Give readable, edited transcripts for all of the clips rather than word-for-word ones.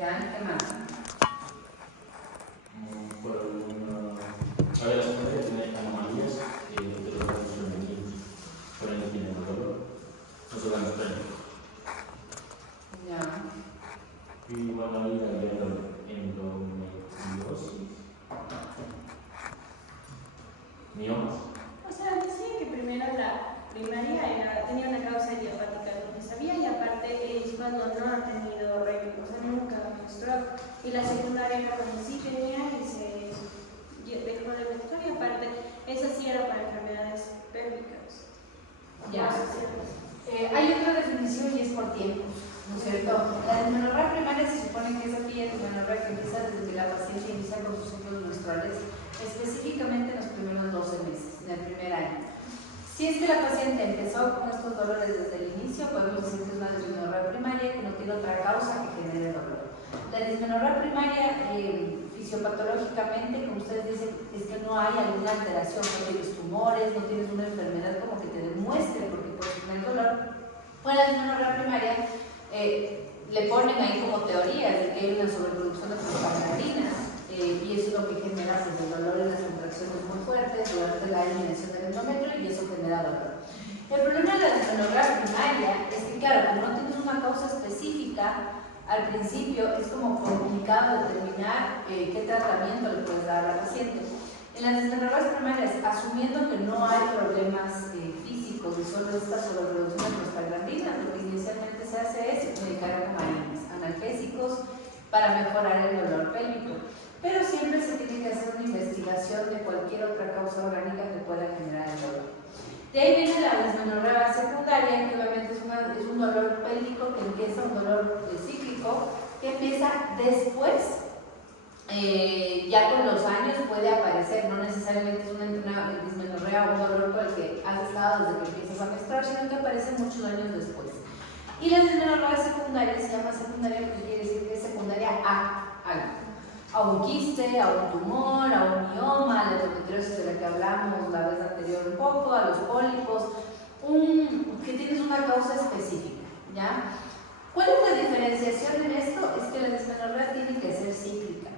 ¿Ya? ¿Qué más? Por alguna... A ver, la secundaria tiene anomalías de los datos femeninos, por ende tienen dolor, no se dan frente. Ya. Y bueno, ahí había endometriosis, miomas. O sea, decía que primero la primaria tenía una causa idiopática, lo que sabía, y aparte es cuando no ha tenido regla, o sea, nunca menstruado. Y la secundaria era cuando sí tenía y se dejó de menstruar, y aparte, esa sí era para enfermedades pélvicas. Ya. Hay otra definición y es por tiempo, ¿no es cierto? La dismenorrea primaria se supone que es aquella dismenorrea que empieza desde que la paciente inicia con sus ciclos menstruales, específicamente en los primeros 12 meses, en el primer año. Si es que la paciente empezó con estos dolores desde el inicio, podemos decir que es una dismenorrea primaria que no tiene otra causa que genere dolor. La dismenorrea primaria, fisiopatológicamente, como ustedes dicen, es que no hay alguna alteración, no tienes tumores, no tienes una enfermedad como que te demuestre porque puedes tener dolor. Pues la dismenorrea primaria le ponen ahí como teorías de que hay una sobreproducción de prostaglandinas y eso es lo que genera pues, el dolor y las contracciones muy fuertes durante la eliminación del endometrio y eso genera dolor. El problema de la dismenorrea primaria es que, claro, como no tienes una causa específica, al principio es como complicado determinar qué tratamiento le puedes dar a la paciente. En las dismenorreas primarias, asumiendo que no hay problemas físicos y solo esta sobreproducción de prostaglandinas, lo que inicialmente se hace es medicar con analgésicos para mejorar el dolor pélvico. Pero siempre se tiene que hacer una investigación de cualquier otra causa orgánica que pueda generar el dolor. De ahí viene la dismenorrea secundaria, que obviamente es un dolor pélvico que empieza, un dolor cíclico, que empieza después, ya con los años puede aparecer, no necesariamente es una dismenorrea o un dolor por el que has estado desde que empiezas a menstruar, sino que aparece muchos años después. Y la dismenorrea secundaria se llama secundaria porque quiere decir que es secundaria a algo. A un quiste, a un tumor, a un mioma, a la endometriosis de la que hablamos la vez anterior un poco, a los pólipos, que tienes una causa específica, ¿ya? ¿Cuál es la diferenciación en esto? Es que la dismenorrea tiene que ser cíclica.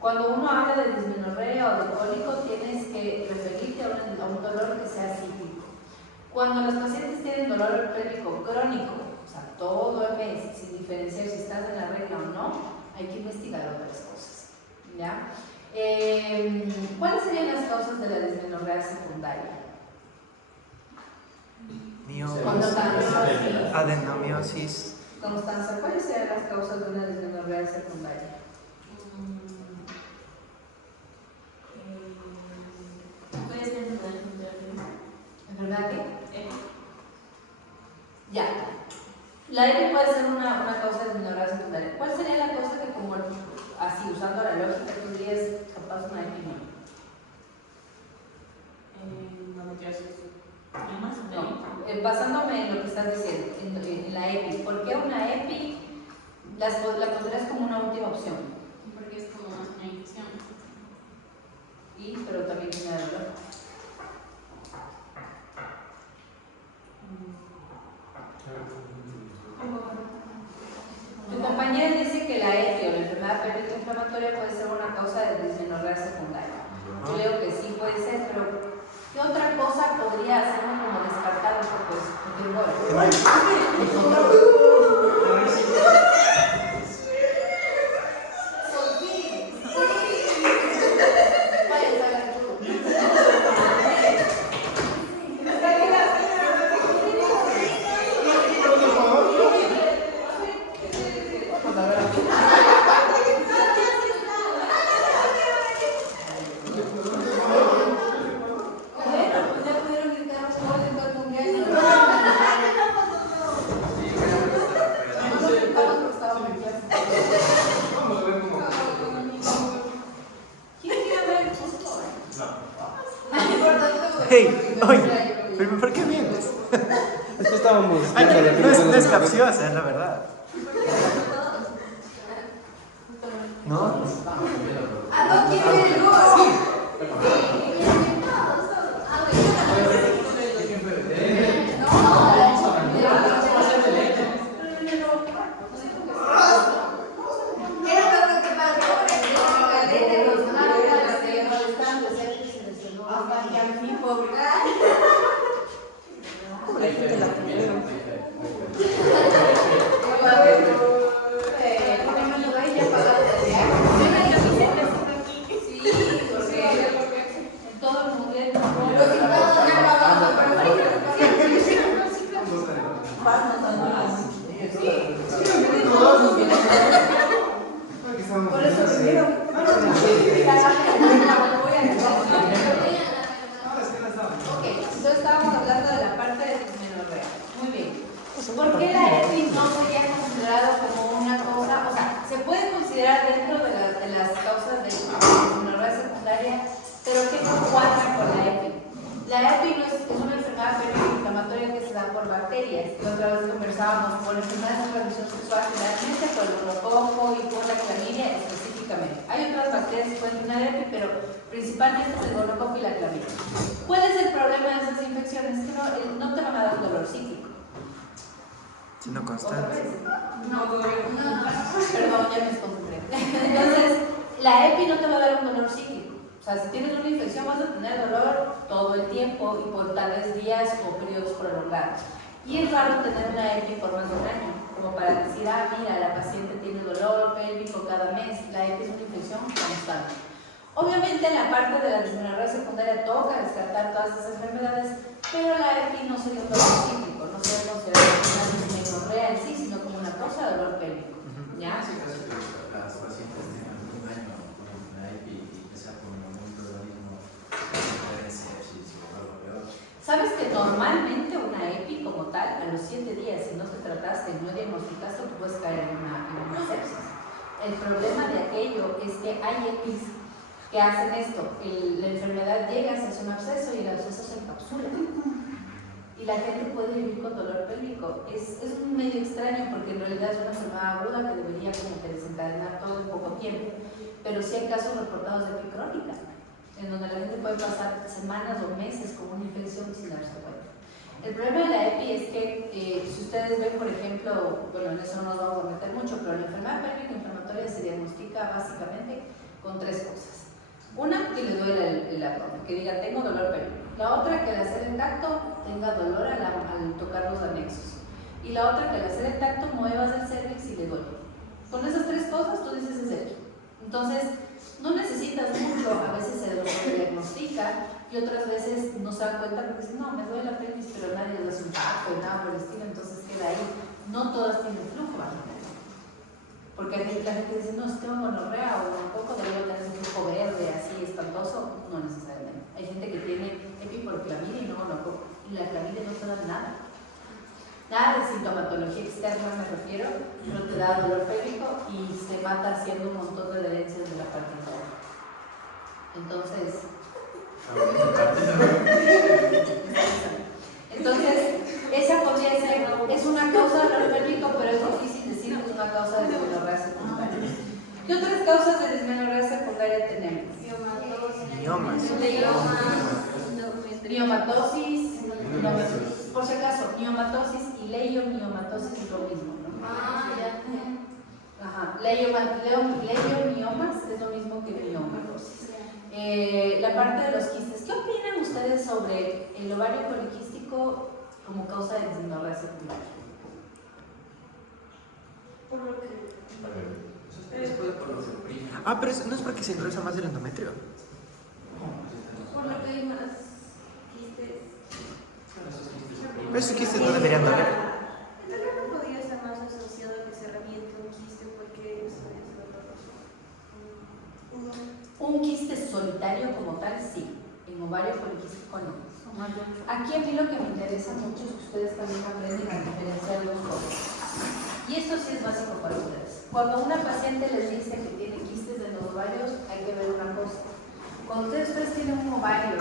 Cuando uno habla de dismenorrea o de cólico, tienes que referirte a un dolor que sea cíclico. Cuando los pacientes tienen dolor pélvico crónico, o sea, todo el mes, sin diferenciar si estás en la regla o no, hay que investigar otras cosas. ¿Ya? ¿Cuáles serían las causas de la dismenorrea secundaria? Adenomiosis. Constanza, ¿cuáles serían las causas de una dismenorrea secundaria? Puede ser enfermedad. ¿Enfermedad qué? Ya. La EPI puede ser una causa de dismenorrea secundaria. ¿Cuál sería la causa que, como así, usando la lógica, tú dirías capaz una EPI no? No, basándome en lo que estás diciendo, en la EPI. ¿Por qué una EPI la pondrías como una última opción? Porque es como una infección. Pero también tiene dolor. Tu compañera dice que la EPI o la enfermedad pélvica inflamatoria puede ser una causa de dismenorrea secundaria. Yo creo que sí puede ser, pero ¿qué otra cosa podría hacerlo como descartar un poco eso? Hey, oye, pero ¿por qué mientes? Es que estábamos Ay, viendo la no película. es capciosa, es la verdad. ¿No? por bacterias. Y otra vez conversábamos por enfermedades de transmisión sexual, generalmente por el monococo y por la clamidia específicamente. Hay otras bacterias que pueden tener EPI, pero principalmente es el monococo y la clamidia. ¿Cuál es el problema de esas infecciones? Que no te van a dar un dolor cíclico. Sino ¿Otra constante. vez? Perdón, ya me desconcentré. Entonces, la EPI no te va a dar un dolor cíclico. O sea, si tienes una infección vas a tener dolor todo el tiempo y por tal vez días o periodos prolongados. Y es raro tener una EPI por más de un año, como para decir, ah, mira, la paciente tiene dolor pélvico cada mes. La EPI es una infección constante. Obviamente, en la parte de la dismenorrea secundaria toca descartar todas esas enfermedades, pero la EPI no sería un dolor cíclico, no se debe considerar una dismenorrea en sí, sino como una causa de dolor pélvico. ¿Ya? Sí, caso que las pacientes tengan un año con una EPI y que sea por un momento de organismo, puede ser sepsis o algo peor. Sabes que normalmente una EPI como tal, a los 7 días, si no te trataste y no diagnosticaste, tú puedes caer en una sepsis. El problema de aquello es que hay EPIs que hacen esto, la enfermedad llega, se hace un absceso y el absceso se encapsula. Y la gente puede vivir con dolor pélvico. Es un medio extraño porque en realidad es una enfermedad aguda que debería como que desencadenar todo en poco tiempo. Pero sí hay casos reportados de EPI crónica, en donde la gente puede pasar semanas o meses con una infección sin darse cuenta. El problema de la EPI es que si ustedes ven, por ejemplo, bueno, en eso no nos vamos a meter mucho, pero la enfermedad pélvica inflamatoria se diagnostica básicamente con 3 cosas. Una, que le duele el abdomen, que diga tengo dolor pélvico. La otra, que al hacer el tacto tenga dolor al tocar los anexos. Y la otra, que al hacer el tacto muevas el cervix y le duele. Con esas 3 cosas tú dices es EPI. Entonces, no necesitas mucho, a veces se diagnostica y otras veces no se da cuenta porque dicen, no, me duele la pelvis, pero nadie le hace un tacto y nada por el estilo, entonces queda ahí. No todas tienen flujo vaginal. Porque la gente dice, no, si tengo gonorrea o un poco de tener ese flujo verde, así espantoso, no necesariamente. Hay gente que tiene EPI por clamidia y no gonococo, y la clamidia no te da nada. Nada de sintomatología externa me refiero, no te da dolor pélvico y se mata haciendo un montón de adherencias de la parte interna. Entonces, esa podría ser, es una causa de dolor pélvico, pero es difícil decir que es una causa de dismenorrea secundaria. ¿Qué otras causas de dismenorrea secundaria tenemos? Miomatosis, por si acaso, miomatosis y leiomiomatosis es lo mismo, ¿no? Ajá, leiomiomas es lo mismo que miomatosis. La parte de los quistes, ¿qué opinan ustedes sobre el ovario poliquístico como causa de dismenorrea secundaria? Por lo que... Ah, pero no es porque se engresa más el endometrio. Por lo que hay más quistes. Pero esos quistes no deberían doler. El dolor no podría estar más asociado a que se reviente un quiste porque eso es otra cosa. Un quiste solitario como tal, sí. En ovario poliquístico no. Aquí a mí lo que me interesa mucho es que ustedes también aprenden a diferenciar dos cosas. Y esto sí es básico para ustedes. Cuando una paciente les dice que tiene quistes en los ovarios, hay que ver una cosa. Cuando ustedes tienen un ovario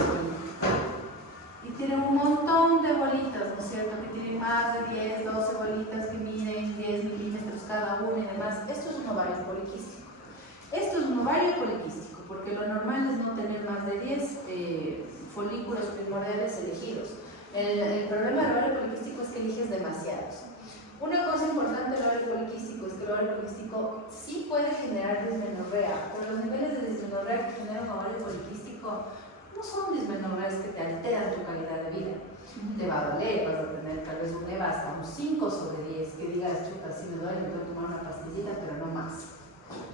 y tienen un montón de bolitas, ¿no es cierto? Que tienen más de 10, 12 bolitas que miden 10 milímetros cada una y demás. Esto es un ovario poliquístico. Esto es un ovario poliquístico, porque lo normal es no tener más de 10 folículos primordiales elegidos. El problema del ovario poliquístico es que eliges demasiados. Una cosa importante del ovario poliquístico es que el ovario poliquístico sí puede generar dismenorrea, pero los niveles de dismenorrea que genera un ovario poliquístico no son dismenorreas que te alteran tu calidad de vida. Te va a doler, vas a tener tal vez un EVA hasta un 5/10, que digas, chuta, si me duele, me voy a tomar una pastillita, pero no más.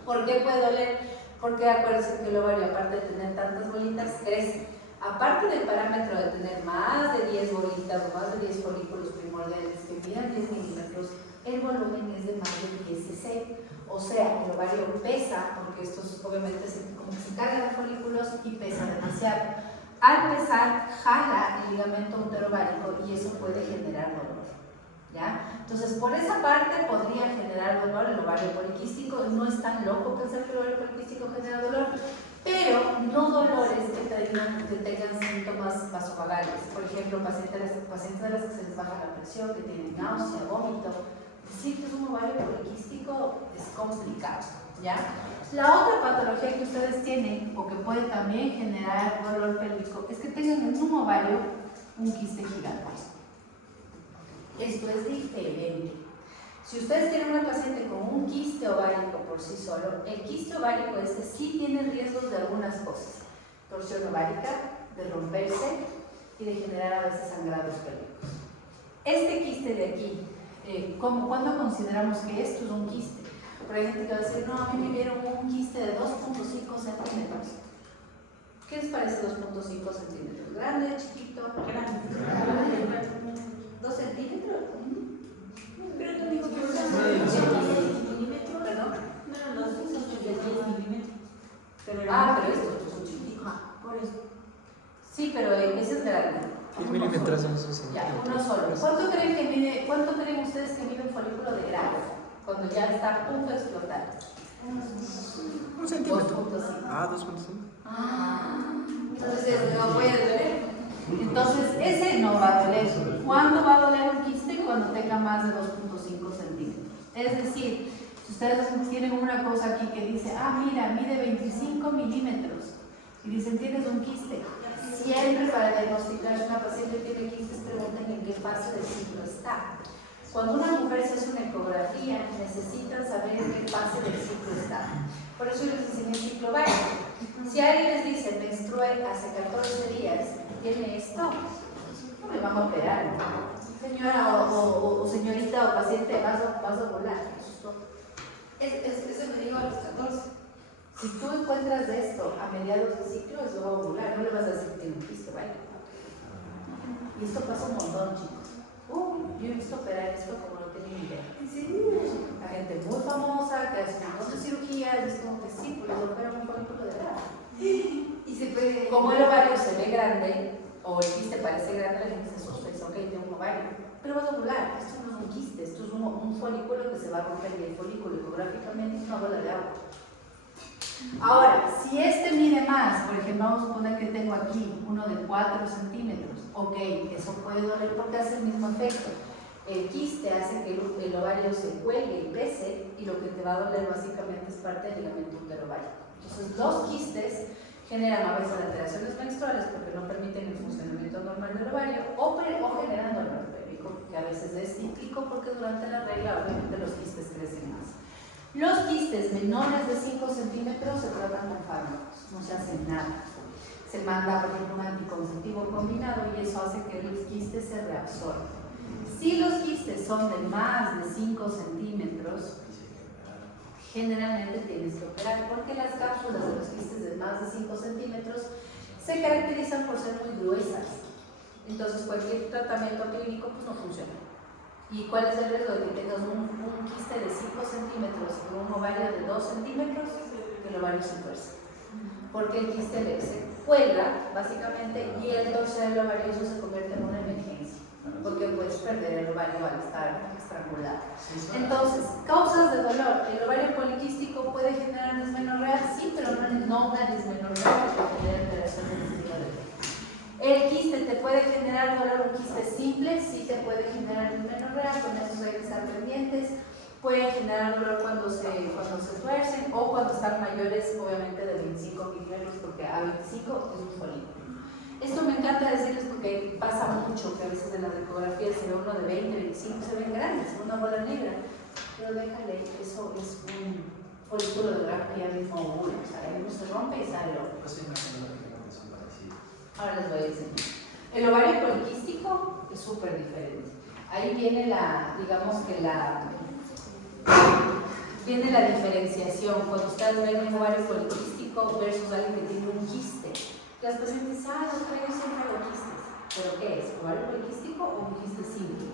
¿Por qué puede doler? Porque acuérdense que el ovario, aparte de tener tantas bolitas, crece. Aparte del parámetro de tener más de 10 bolitas o más de 10 folículos primordiales que midan 10 milímetros, el volumen es de más de 10 cc. O sea, el ovario pesa, porque estos obviamente como que se cargan de folículos y pesa demasiado. Al pesar, jala el ligamento uterovárico y eso puede generar dolor. ¿Ya? Entonces, por esa parte podría generar dolor el ovario poliquístico. No es tan loco pensar que el ovario poliquístico genera dolor, pero no dolores que tengan síntomas vasovagales. Por ejemplo, pacientes de las que se les baja la presión, que tienen náusea, vómito. Decir que es un ovario poliquístico es complicado, ¿ya? La otra patología que ustedes tienen, o que puede también generar dolor pélvico, es que tengan en un ovario un quiste gigante. Esto es diferente. Si ustedes tienen una paciente con un quiste ovárico por sí solo, el quiste ovárico sí tiene riesgos de algunas cosas. Torsión ovárica, de romperse y de generar a veces sangrados pélvicos. Este quiste de aquí, ¿cuándo consideramos que esto es un quiste? Pero hay gente que va a decir, no, a mí me vieron un quiste de 2.5 centímetros. ¿Qué les parece 2.5 centímetros? ¿Grande, chiquito? Grande. ¿2 centímetros? Pero tú dijo que milímetros, ¿perdón? No, los son de 10 milímetros. Pero esto es un chiquitico. Por eso. Sí, pero ese es grande. 10 milímetros son sus Ya, uno solo. ¿Cuánto creen ustedes que mide un folículo de grano cuando ya está a punto de explotar? 1 centímetro. 2.5. Ah, 2.5. Entonces no puede doler. Entonces ese no va a doler. ¿Cuándo va a doler un quiste? Cuando tenga más de 2.5 centímetros. Es decir, si ustedes tienen una cosa aquí que dice, mira, mide 25 milímetros y dicen, tienes un quiste. Siempre para diagnosticar si una paciente tiene quistes, pregunten en qué fase del ciclo está. Cuando una mujer se hace una ecografía, necesitan saber en qué fase del ciclo está. Por eso les enseñé el ciclo básico. Si alguien les dice, menstrué hace 14 días, ¿tiene esto? No me van a operar. Señora o señorita o paciente, vas a volar. Eso me digo a los 14. Si tú encuentras esto a mediados del ciclo, es lo ovular, no le vas a decir que tiene un quiste, ¿vale? Y esto pasa un montón, chicos. Yo he visto operar esto como no tenía ni idea. ¿En serio? La gente muy famosa, que hace un montón de cirugías, es como que sí, pues les operan un folículo de grano. Y se puede... Como el ovario se ve grande, o el quiste parece grande, la gente se asusta y dice, ok, tengo un ovario. Pero vas a ovular, esto no es un quiste, esto es un folículo que se va a romper, y el folículo ecográficamente es una bola de agua. Ahora, si este mide más, por ejemplo, vamos a suponer que tengo aquí uno de 4 centímetros, ok, eso puede doler porque hace el mismo efecto. El quiste hace que el ovario se cuelgue y pese, y lo que te va a doler básicamente es parte del ligamento uterovárico. Entonces, los quistes generan a veces alteraciones menstruales porque no permiten el funcionamiento normal del ovario, o generan dolor pélvico, que a veces es cíclico porque durante la regla obviamente los quistes crecen más. Los quistes menores de 5 centímetros se tratan con fármacos, no se hace nada. Se manda, por ejemplo, un anticonceptivo combinado y eso hace que el quiste se reabsorba. Si los quistes son de más de 5 centímetros, generalmente tienes que operar porque las cápsulas de los quistes de más de 5 centímetros se caracterizan por ser muy gruesas. Entonces cualquier tratamiento clínico pues no funciona. ¿Y cuál es el riesgo de que tengas un quiste de 5 centímetros y un ovario de 2 centímetros? Que el ovario se tuerce. Porque el quiste se cuelga, básicamente, y el torso del ovario eso se convierte en una emergencia. Porque puedes perder el ovario al estar estrangulado. Entonces, causas de dolor. El ovario poliquístico puede generar dismenorrea, sí, pero no una dismenorrea que genera alteración del estilo de vida. El quiste te puede generar dolor, un quiste simple, sí te puede generar dismenorrea, con eso hay que estar pendientes. Pueden generar dolor cuando se tuercen o cuando están mayores, obviamente de 25 milímetros, porque a 25 es un folículo. Esto me encanta decirles porque pasa mucho, que a veces en las ecografías se ve uno de 20, 25, se ven grandes, una bola negra. Pero déjale, eso es un folículo de grano que ya mismo ovula, o sea, uno se rompe y sale otro. Ahora les voy a decir. El ovario poliquístico es súper diferente. Ahí viene viene la diferenciación. Cuando ustedes ven un ovario poliquístico versus alguien que tiene un quiste. Las pacientes dicen, doctor, yo siempre hago quistes. ¿Pero qué es? ¿Ovario poliquístico o un quiste simple?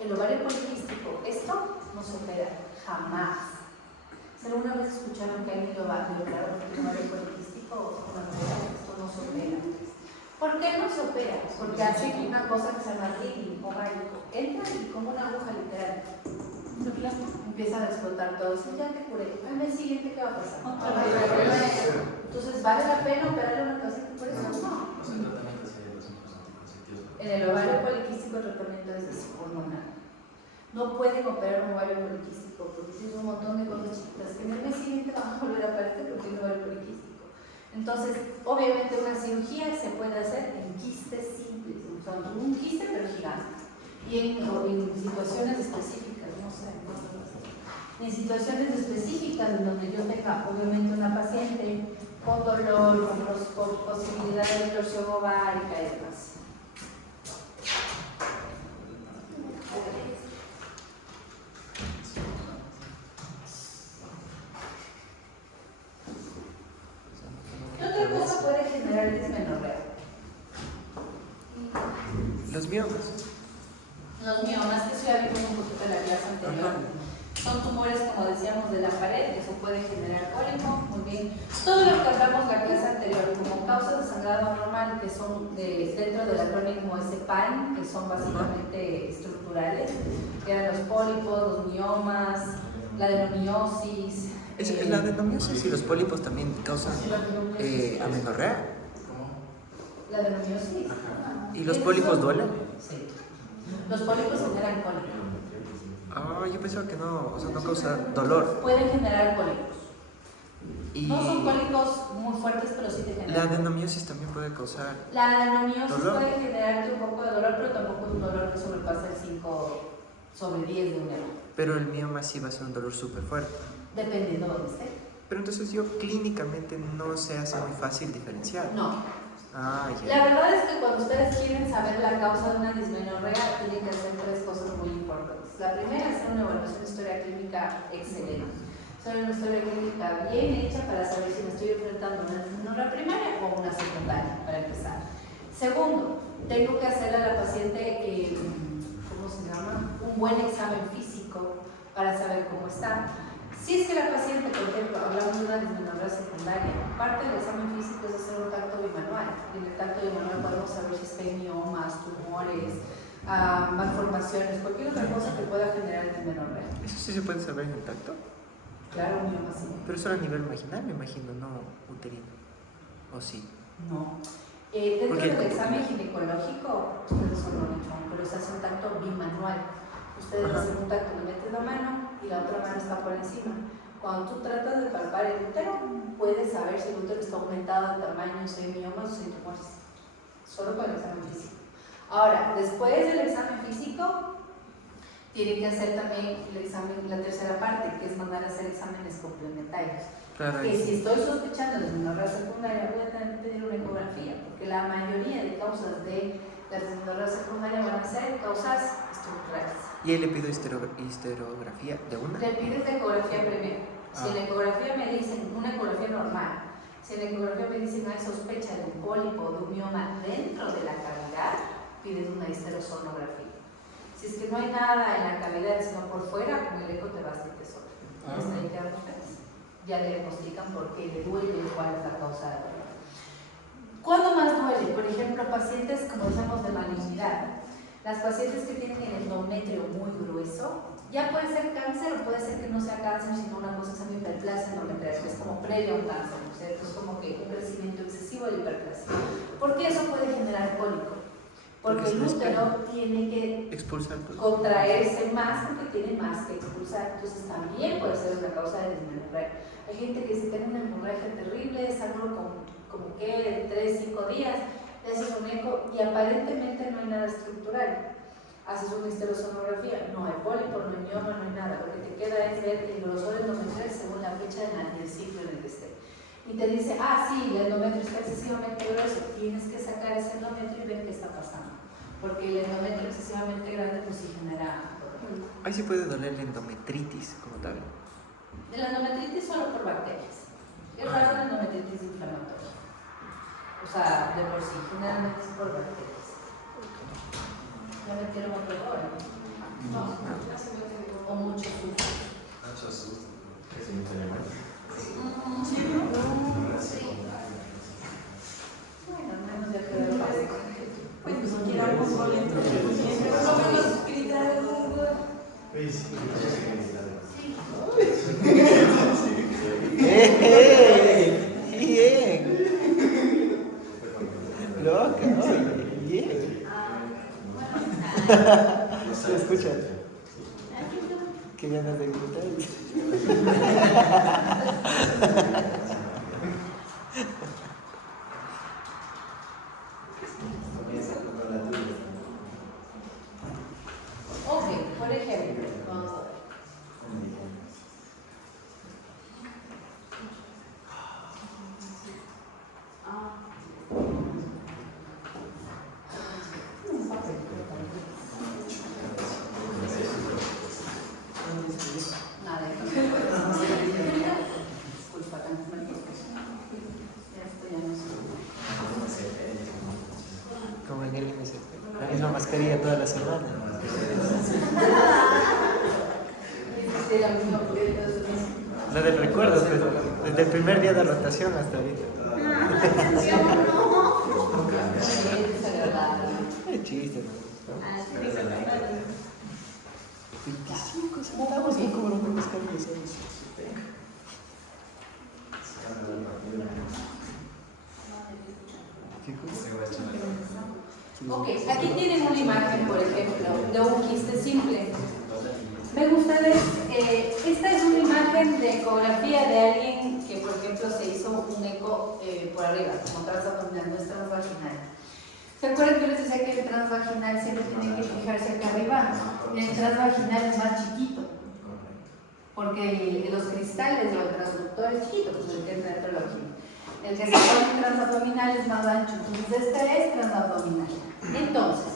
El ovario poliquístico, esto no se opera jamás. Si alguna vez escucharon que alguien lo operaron porque un ovario poliquístico o una mujer, esto no se opera. ¿Por qué no se opera? Porque hacen una cosa que se llama rigging ovárico. Entran y como una aguja literal. empiezan a explotar todos. Y ya te curé. Al mes siguiente, ¿qué va a pasar? Otra vez. Entonces, ¿vale la pena operarle una cabecita por eso? No. O sea, el tratamiento sería de los anticonceptivos. En el ovario poliquístico el tratamiento es hormonal. No pueden operar un ovario poliquístico porque tiene un montón de cosas chiquitas que en el mes siguiente van a volver a aparecer porque tiene ovario poliquístico. Entonces, obviamente una cirugía se puede hacer en quistes simples, o sea, un quiste pero gigante. Y en situaciones específicas, no sé, en situaciones específicas en donde yo tenga obviamente una paciente con dolor, con posibilidad de torsión ovárica y demás. ¿Qué otra cosa puede generar dismenorrea? Los miomas. Los miomas, que eso ya vimos un poquito en la clase anterior. Son tumores, como decíamos, de la pared, que se puede generar pólipo. Muy bien. Todo lo que hablamos en la clase anterior, como causas de sangrado anormal, que son dentro del acrónimo SPAN, que son básicamente estructurales, que eran los pólipos, los miomas, la adenomiosis. La adenomiosis y los pólipos también causan amenorrea. ¿Cómo? La adenomiosis. ¿Y los pólipos duelen? Sí. Los pólipos generan cólico. Ah, yo pensaba que no, o sea, no causa dolor. Pueden generar cólicos. Y No son cólicos muy fuertes, pero sí te generan. la adenomiosis también puede causar. La adenomiosis ¿dolor? puede generarte un poco de dolor, pero tampoco es un dolor que sobrepasa el 5/10 de un euro. Pero el mioma sí va a ser un dolor súper fuerte. Dependiendo de dónde esté. Pero entonces yo clínicamente no se hace muy fácil diferenciar. No. Ah, La ya. verdad es que cuando ustedes quieren saber la causa de una dismenorrea, tienen que hacer 3 cosas muy importantes. La primera es hacer una evaluación de historia clínica excelente. Hacer una historia clínica bien hecha para saber si me estoy enfrentando a una dismenorrea primaria o una secundaria, para empezar. Segundo, tengo que hacerle a la paciente, ¿cómo se llama? Un buen examen físico para saber cómo está. Si es que la paciente, por ejemplo, hablamos de una dismenorrea secundaria, parte del examen físico es hacer un tacto bimanual. Y en el tacto bimanual podemos saber si es que hay miomas, tumores, malformaciones, cualquier otra cosa que pueda generar dismenorrea. ¿Eso sí se puede saber en el tacto? Claro, mioma sí. Pero solo a nivel vaginal, me imagino, no uterino. ¿O sí? No. Dentro Porque- del examen ginecológico, ustedes son lo mismo, pero se hace un tacto bimanual. Ustedes hacen un tacto, le metes la mano y la otra mano está por encima. Cuando tú tratas de palpar el útero, puedes saber si el útero está aumentado de tamaño, si hay miomas o si hay tumores. Solo con el examen físico. Ahora, después del examen físico, tienen que hacer también el examen, la tercera parte, que es mandar a hacer exámenes complementarios. Claro, Que ahí si estoy sospechando de dismenorrea secundaria, voy a tener que pedir una ecografía, porque la mayoría de causas de la dismenorrea secundaria van a ser causas estructurales. ¿Y ahí le pido histerografía de una? Le pides la ecografía primero. Si en la Ah. ecografía me dicen una ecografía normal, si en la ecografía me dicen no hay sospecha de un pólipo o de un mioma dentro de la cavidad, pides una histerosonografía. Si es que no hay nada en la cavidad, sino por fuera, con el eco te basta y te sobra. Hasta ahí quedan ustedes. Ya le diagnostican por qué le duele y cuál es la causa de dolor. ¿Cuándo más duele? Por ejemplo, pacientes, como decíamos, de malignidad. Las pacientes que tienen el endometrio muy grueso, ya puede ser cáncer o puede ser que no sea cáncer, sino una cosa que se llama hiperplasia endometrial, que es como previo a un cáncer, ¿no es cierto? Es como que un crecimiento excesivo de hiperplasia. ¿Por qué eso puede generar cólico? Porque el útero tiene que Expulsar pues. contraerse más porque tiene más que expulsar, entonces también puede ser una causa de dismenorrea. Hay gente que si tiene una hemorragia terrible, sangro como que de 3-5 días, le haces un eco y aparentemente no hay nada estructural. Haces una histerosonografía, no hay pólipo, no hay mioma, no hay nada. Lo que te queda es ver el grosor endometrial según la fecha del ciclo en el que esté. Y te dice, sí, el endometrio está excesivamente grueso, tienes que sacar ese endometrio y ver qué está pasando. Porque el endometrio excesivamente grande pues sí genera dolor. Ahí sí puede doler la endometritis como tal. La endometritis solo por bacterias. Es raro la endometritis inflamatoria. O sea, de por sí, generalmente es por bacterias. ¿Ya metieron otro gol? No. O mucho susto. Mucho susto. Que se me tiene mal. Bueno, al menos ya quedó el básico. Pues ni siquiera un poco lento. Por lo menos gritar. Sí, Qué ganas de gritar. Comienza con la tuya. Ok, por ejemplo, vamos a ver. Nada, disculpa, ya estoy, ya no sé. Como en el MSP. La misma mascarilla toda la semana. Sí, la misma porque La del recuerdo, pero desde el primer día de rotación hasta ahorita. es desagradable. Qué chiste, ¿no? 25 centavos y cobran una mascarilla, ¿sabes? ¿Qué cosa? Ok, aquí tienen una imagen, por ejemplo, de un quiste simple. Me gustaría, esta es una imagen de ecografía de alguien que, por ejemplo, se hizo un eco por arriba, como transabdominal, no es transvaginal. ¿Se acuerdan que yo les decía que el transvaginal siempre tiene que fijarse acá arriba? El transvaginal es más chiquito, porque los cristales o el transductor es chiquito, pues el que entra dentro de la vagina. El que se pone transabdominal es más ancho, entonces este es transabdominal. Entonces,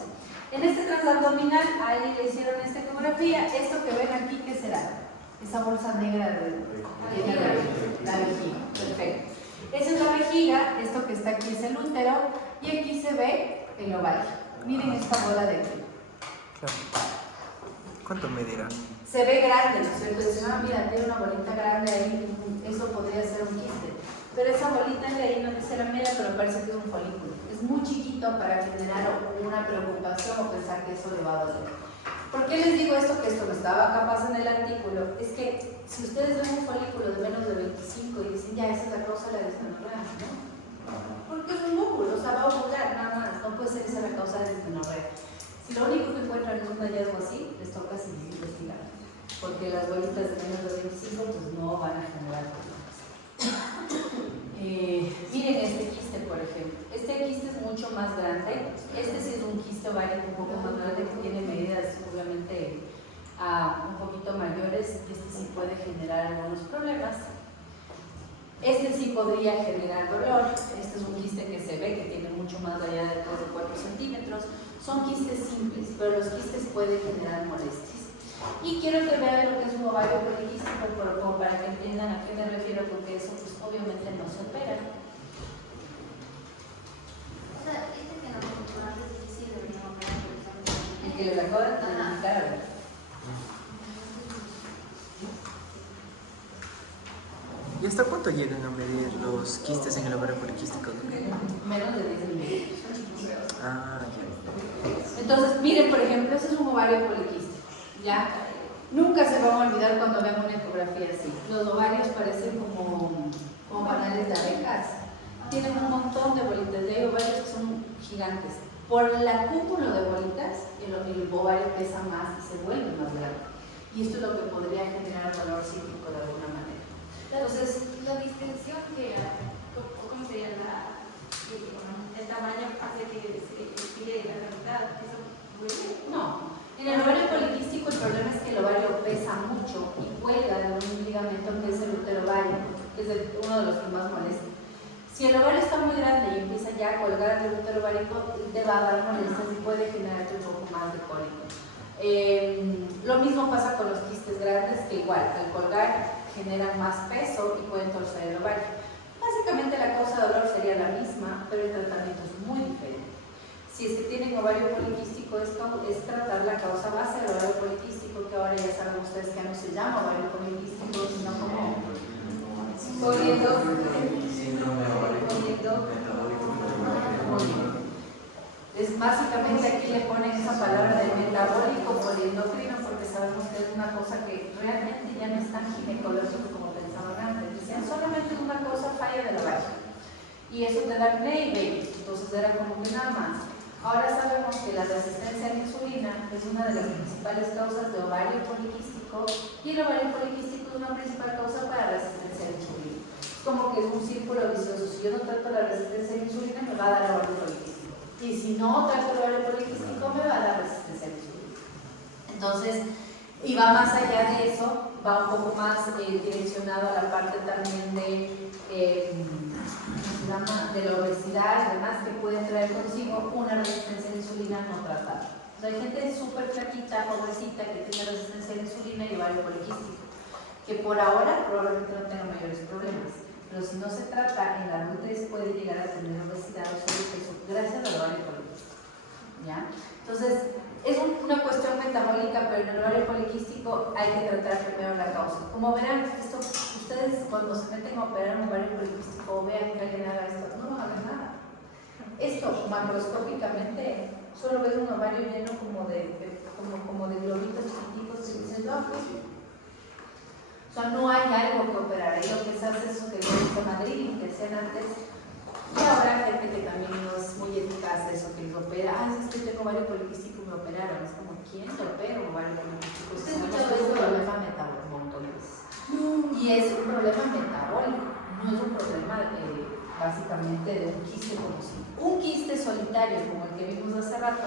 en este transabdominal, ahí le hicieron esta ecografía. Esto que ven aquí, ¿qué será? Esa bolsa negra de la vejiga. Perfecto. Esa es la vejiga, esto que está aquí es el útero, y aquí se ve el ovario. Miren esta bola de aquí. Claro. ¿Cuánto medirá? Se ve grande, ¿no es cierto? Dicen, ah, mira, tiene una bolita grande ahí, eso podría ser un quiste. Pero esa bolita de ahí no dice la media, pero parece que es un folículo. Es muy chiquito para generar una preocupación o pensar que eso le va a doler. ¿Por qué les digo esto? Que esto no estaba capaz en el artículo. Es que si ustedes ven un folículo de menos de 25 y dicen, ya, esa es la causa de la dismenorrea, ¿no? Porque es un óvulo, o sea, va a ovular nada más. No puede ser esa la causa de la dismenorrea. Si lo único que encuentran es un hallazgo así, les toca seguir investigando. Porque las bolitas de menos de 25 pues no van a generar problemas. Miren este quiste, por ejemplo. Este quiste es mucho más grande. Este sí es un quiste ovárico un poco más grande que tiene medidas obviamente un poquito mayores. Este sí puede generar algunos problemas. Este sí podría generar dolor. Este es un quiste que se ve que tiene mucho más allá de 3 o 4 centímetros. Son quistes simples, pero los quistes pueden generar molestias. Y quiero que vean lo que es un ovario poliquístico, pero como para que entiendan a qué me refiero, porque eso pues obviamente no se opera. O sea, este que nos contó antes sí deberíamos operar, por ejemplo. El que les acabo de indicar ahora. ¿Y hasta cuánto llegan a medir los quistes en el ovario poliquístico? Menos de 10 milímetros. Ah, ya. Entonces, miren, por ejemplo, ese es un ovario poliquístico. ¿Ya? Nunca se van a olvidar cuando vean una ecografía así. Los ovarios parecen como panales de abejas. Tienen un montón de bolitas. Y hay ovarios que son gigantes. Por el acúmulo de bolitas, el ovario pesa más y se vuelve más grande. Y esto es lo que podría generar dolor cíclico de alguna manera. Entonces, La distensión que ¿cómo sería el tamaño hace que se estire la cavidad? ¿Eso duele? no. En el ovario poliquístico el problema es que el ovario pesa mucho y cuelga de un ligamento que es el uterovario, que es uno de los que más molesta. Si el ovario está muy grande y empieza ya a colgar del uterovario, te va a dar molestias y puede generarte un poco más de cólico. Lo mismo pasa con los quistes grandes, que igual al colgar generan más peso y pueden torcer el ovario. Básicamente la causa de dolor sería la misma, pero el tratamiento es muy diferente. Si es que tienen ovario poliquístico, es tratar la causa base del ovario poliquístico, que ahora ya saben ustedes que ya no se llama ovario poliquístico, sino como es básicamente aquí le ponen esa palabra de metabólico poliendocrino, porque sabemos que es una cosa que realmente ya no es tan ginecológico como pensaban antes. Decían solamente es una cosa, falla del ovario. Y eso te da acné y baby, entonces era como que nada más. Ahora sabemos que la resistencia a la insulina es una de las principales causas de ovario poliquístico poliquístico y el ovario poliquístico es una principal causa para resistencia a la insulina. Es como que es un círculo vicioso. Si yo no trato la resistencia a la insulina, me va a dar ovario poliquístico. Y si no trato el ovario poliquístico, me va a dar resistencia a la insulina. Entonces, y va más allá de eso, va un poco más direccionado a la parte también de la obesidad y demás, que puede traer consigo una resistencia a la insulina no tratada. O sea, hay gente súper flaquita, obesita, que tiene resistencia a la insulina y ovario poliquístico, que por ahora probablemente no tenga mayores problemas, pero si no se trata, en la adultez puede llegar a tener obesidad o sobrepeso gracias al ovario poliquístico. ¿Ya? Entonces, es una cuestión metabólica, pero en el ovario poliquístico hay que tratar primero la causa. Como verán, esto, ustedes cuando se meten a operar un ovario poliquístico o vean que alguien haga esto, no van a ver nada. Esto, macroscópicamente, solo ves un ovario lleno como de globitos chiquititos y dices, no, pues, o sea, no hay algo que operar. Ahí lo que se hace es lo que se llama drilling, que hacían antes. Y ahora gente que también no es muy eficaz eso, que les opera, es que tengo ovario poliquístico y me operaron. Es como, ¿quién te opera un ovario poliquístico? Es un problema metabólico, un montón de veces. Y es un problema metabólico, no es un problema básicamente de un quiste como si. Un quiste solitario, como el que vimos hace rato,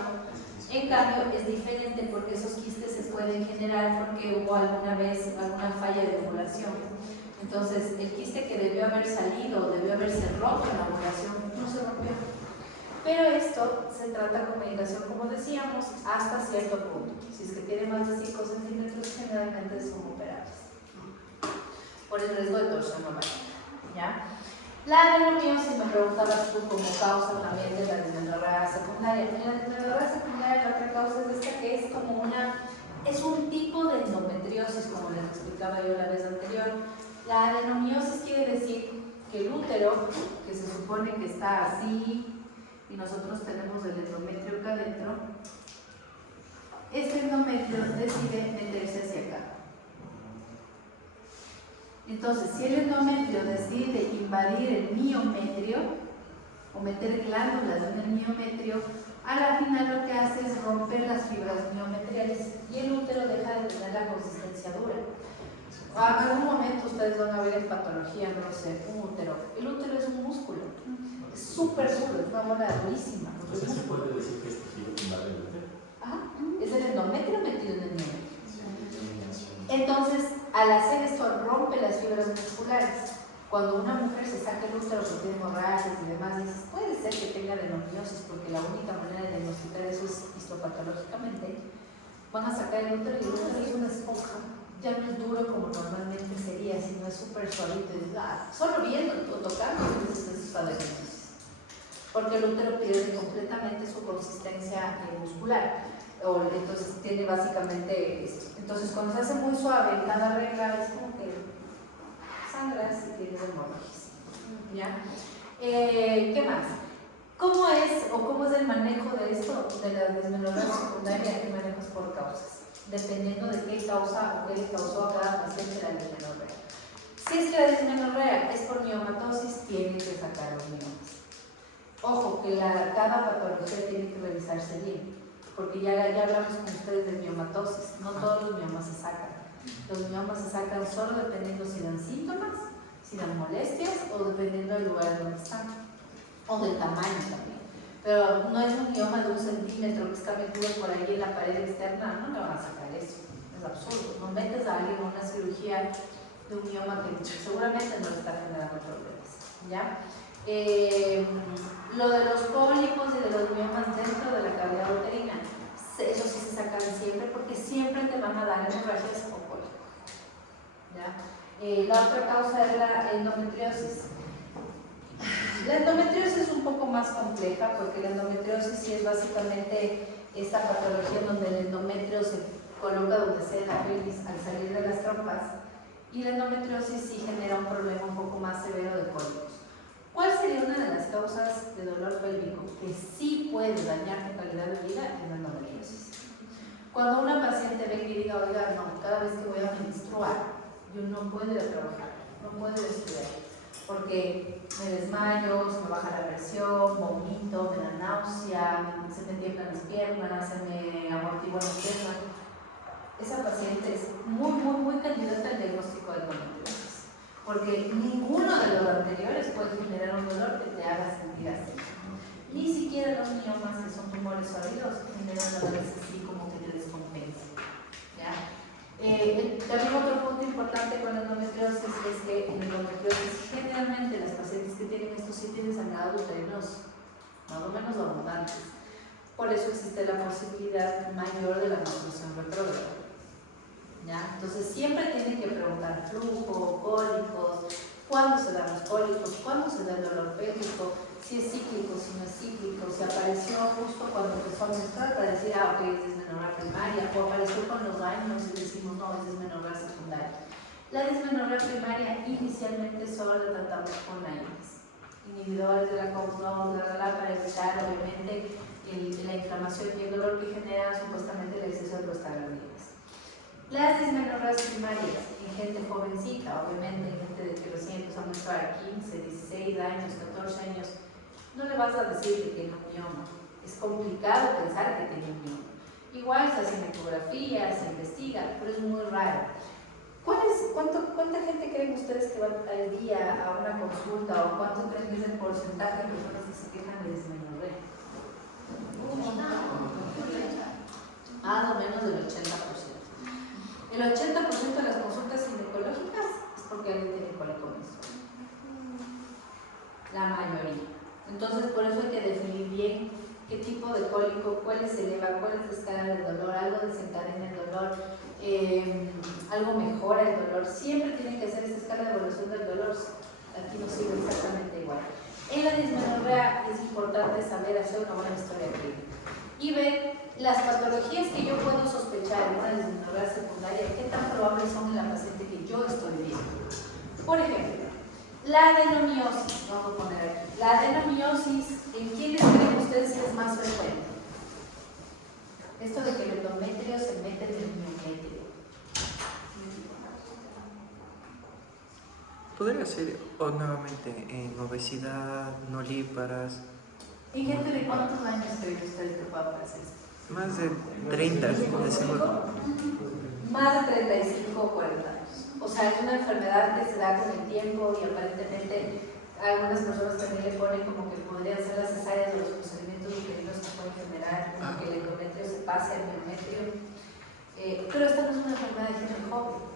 en cambio es diferente porque esos quistes se pueden generar porque hubo alguna vez alguna falla de ovulación. Entonces, el quiste que debió haber salido, debió haberse roto en la ovulación, no se rompió. Pero esto se trata con medicación, como decíamos, hasta cierto punto. Si es que tiene más de 5 centímetros, generalmente son operables por el riesgo de torsión ovárica. ¿Ya? La adenomiosis, me preguntabas tú como causa también de la dismenorrea secundaria. En la dismenorrea secundaria, la otra causa es esta, que es como es un tipo de endometriosis, como les explicaba yo la vez anterior. La adenomiosis quiere decir que el útero, que se supone que está así, y nosotros tenemos el endometrio acá adentro, este endometrio decide meterse hacia acá. Entonces, si el endometrio decide invadir el miometrio, o meter glándulas en el miometrio, a la final lo que hace es romper las fibras miometriales y el útero deja de tener la consistencia dura. A algún momento ustedes van a ver en patología, no sé, un útero. El útero es un músculo, es súper duro, es una bola durísima. Entonces, ¿se puede decir que es tejido que invade el útero? Ajá, es el endometrio metido en el miometrio. Entonces, al hacer esto, rompe las fibras musculares. Cuando una mujer se saca el útero porque tiene hemorragias y demás, dices, puede ser que tenga adenomiosis, porque la única manera de diagnosticar eso es histopatológicamente. Van a sacar el útero y el útero es una esponja. Ya no es duro como normalmente sería, sino es súper suavito. Y dices, solo viendo o tocando, entonces eso es adenomiosis. Porque el útero pierde completamente su consistencia muscular. Entonces tiene básicamente esto. Entonces cuando se hace muy suave en cada regla es como que sangras y tienes hemorragias. ¿Ya? ¿Qué más? ¿Cómo es el manejo de esto, de la dismenorrea secundaria? ¿Qué manejos por causas? Dependiendo de qué causa o qué le causó a cada paciente la dismenorrea. Si es que la dismenorrea es por miomatosis, tiene que sacar los miomas. Ojo, que cada patología tiene que revisarse bien, porque ya hablamos con ustedes de miomatosis. No todos los miomas se sacan. Los miomas se sacan solo dependiendo si dan síntomas, si dan molestias o dependiendo del lugar donde están, o del tamaño también. Pero no es un mioma de 1 centímetro que está metido por ahí en la pared externa, no le van a sacar eso, es absurdo. No metes a alguien en una cirugía de un mioma que seguramente no le está generando problemas. ¿Ya? Lo de los pólipos y de los miomas dentro de la cavidad uterina, eso sí se sacan siempre porque siempre te van a dar hemorragias o pólipos. ¿Ya? La otra causa es la endometriosis. La endometriosis es un poco más compleja porque la endometriosis sí es básicamente esta patología donde el endometrio se coloca donde sea en la pelvis al salir de las trompas, y la endometriosis sí genera un problema un poco más severo de cólicos. ¿Cuál sería una de las causas de dolor pélvico que sí puede dañar tu calidad de vida? Es la endometriosis. Cuando una paciente ve que diga, oiga, no, cada vez que voy a menstruar, yo no puedo ir a trabajar, no puedo ir a estudiar, porque me desmayo, se me baja la presión, vomito, me da náusea, se me tiemblan las piernas, se me amortiguan las piernas. esa paciente es muy candidata al diagnóstico de endometriosis, porque ninguno de los anteriores puede generar un dolor que te haga sentir así. Ni siquiera los miomas, que son tumores sólidos, generan dolores así como que te descompensen. ¿Ya? También otro punto importante con la endometriosis es que en la endometriosis generalmente las pacientes que tienen esto sí tienen sangrados uterinos más o menos abundantes. Por eso existe la posibilidad mayor de la menstruación retrógrada. ¿Ya? Entonces siempre tienen que preguntar flujo, cólicos, cuándo se dan los cólicos, cuándo se da el dolor pélvico, si es cíclico, si no es cíclico, si apareció justo cuando empezó a menstruar para decir, ok, es dismenorrea primaria, o apareció con los años y decimos, no, es dismenorrea secundaria. La dismenorrea primaria inicialmente solo la tratamos con AINES, inhibidores de la COX-2, para evitar obviamente la inflamación y el dolor que genera supuestamente el exceso de prostaglandínas. Las dismenorreas primarias en gente jovencita, obviamente en gente que recién empezó a menstruar 15, 16 años, 14 años, no le vas a decir que tiene un mioma. Es complicado pensar que tiene un mioma. Igual se hacen ecografías, se investiga, pero es muy raro. ¿Cuánta gente creen ustedes que va al día a una consulta o cuánto creen que es el porcentaje de personas que se quejan de dismenorrea? Más o menos del 80%. El 80% de las consultas ginecológicas es porque alguien tiene cólico menstrual. La mayoría. Entonces, por eso hay que definir bien qué tipo de cólico, cuál se eleva, cuál es la escala del dolor, algo desencadena el dolor, algo mejora el dolor. Siempre tiene que ser esta escala de evolución del dolor. Aquí nos sirve exactamente igual. En la dismenorrea es importante saber hacer una buena historia clínica y ver las patologías que yo puedo sospechar en una dismenorrea secundaria, qué tan probables son en la paciente que yo estoy viendo. Por ejemplo, la adenomiosis, vamos a poner aquí. La adenomiosis, ¿en quiénes creen ustedes que es más frecuente? Esto de que el endometrio se mete en el miometrio. Podría ser, o nuevamente, en obesidad, nolíparas. ¿En gente de cuántos años creen ustedes que pueda aparecer esto? Más de 30, de seguro. Más de 35 o 40 años. O sea, es una enfermedad que se da con el tiempo y aparentemente algunas personas también le ponen como que podrían ser las cesáreas de los procedimientos uterinos que pueden generar como que el endometrio se pase al miometrio. Pero esta no es una enfermedad de gente joven.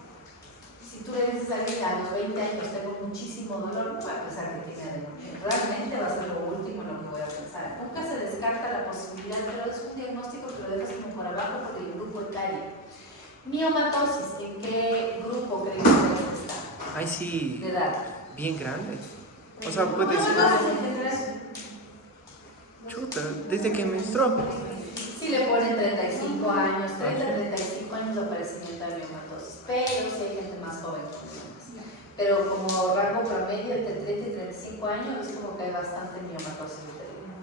Si tú le dices a alguien a los 20 años tengo muchísimo dolor, no va a pensar que tiene adenomiosis. Realmente va a ser lo último en lo que voy a pensar. Nunca se descarta la posibilidad, pero es un diagnóstico que lo dejas como por abajo porque el grupo etario. Miomatosis, ¿en qué grupo creen ustedes que está? Ay, sí, De edad. bien grande. O sea, puede ser. Chuta, desde que menstruó. Si le ponen 35 años, 30-35 años de aparecimiento de miomatosis, pero si hay gente más joven con miomas. Pero como rango promedio entre 30 y 35 años es como que hay bastante miomatosis uterina.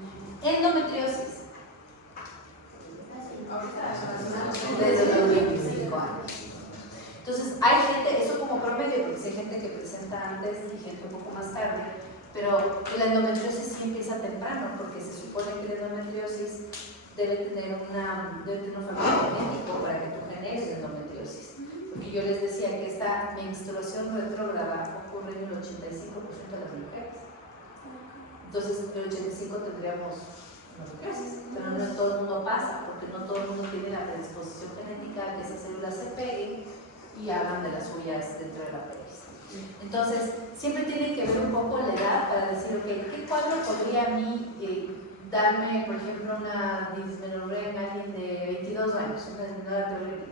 Endometriosis. Desde los 25 años. Entonces hay gente, eso como promedio, porque hay gente que presenta antes y gente un poco más tarde, pero la endometriosis sí empieza temprano, porque se supone que la endometriosis debe tener un factor genético para que tú generes endometriosis. Porque yo les decía que esta menstruación retrógrada ocurre en el 85% de las mujeres. Entonces, en el 85% tendríamos endometriosis, pero no todo el mundo pasa, porque no todo el mundo tiene la predisposición genética a que esas células se peguen y hagan de las suyas dentro de la pelvis. Entonces, siempre tiene que ver un poco la edad para decir, ok, ¿qué cuadro podría a mí darme, por ejemplo, una dismenorrea en alguien de 22 años, una dismenorrea terrible?